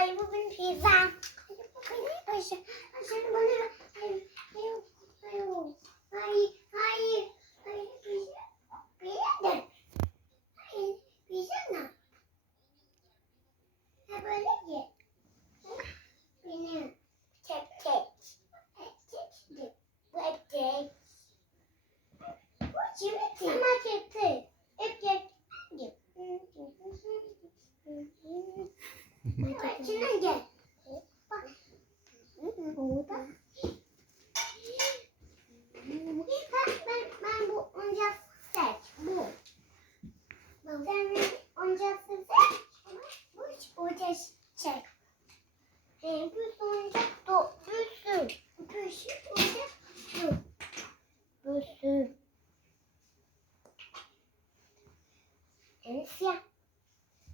Pizza. Ayşe, Ayşe bana ver. Hayır, hayır, hayır, hayır, hayır, hayır, pizza. Pizza de. Hayır, pizza ne? Ha böyle ye. Benim tek tek. Tek tek. Bu hep tek. Bu şimdi ama tek. Hep tek. İçinden gel. Bak. Burada. Ben, ben, ben bu oyuncak seç. Bu. Sen benim oyuncak seç. Ama bu hiç oyuncak çek. Ee, bir oyuncak sürü. Bir sürü oyuncak şu. Bir sürü. En siyah.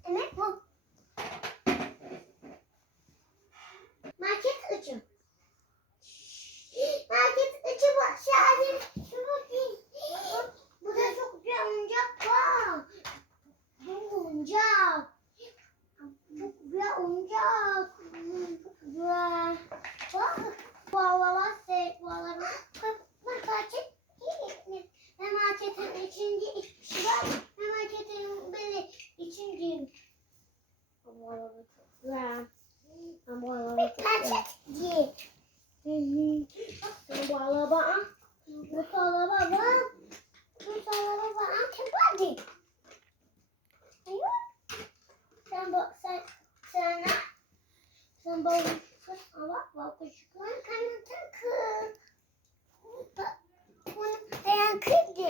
Demek bu. Market ucu. Market ucu bu. Şahane. Şu bakayım. Bak, Burada çok güzel oyuncak var. Bu oyuncak. Bu güzel oyuncak. Bak. Bu araba se, bu araba. Bak, bak içinci işi var. Ben marketin böyle içinci. Bu araba çok güzel. Bu araba çok güzel. Ye. Bu araba. Bu araba var. Bu araba var. Hadi. Hayır. Sen bak sen sen ama bak kuşuklar kanatın kız. Bak, Bunu ayan kızdı.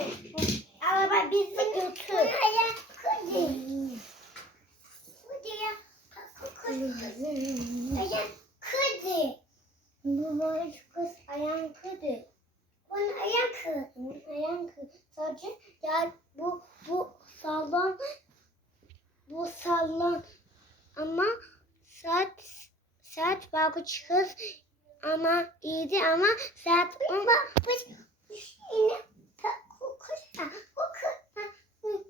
Araba bizi götür. Bunu ayan kızdı. Bu diye ayan kızdı. Bu böyle kız. Sadece ya bu bu salon bu salon ama saat saat bakış kız ama iyiydi ama saat kuş kuş yine ta kuş ha kuş ha hı,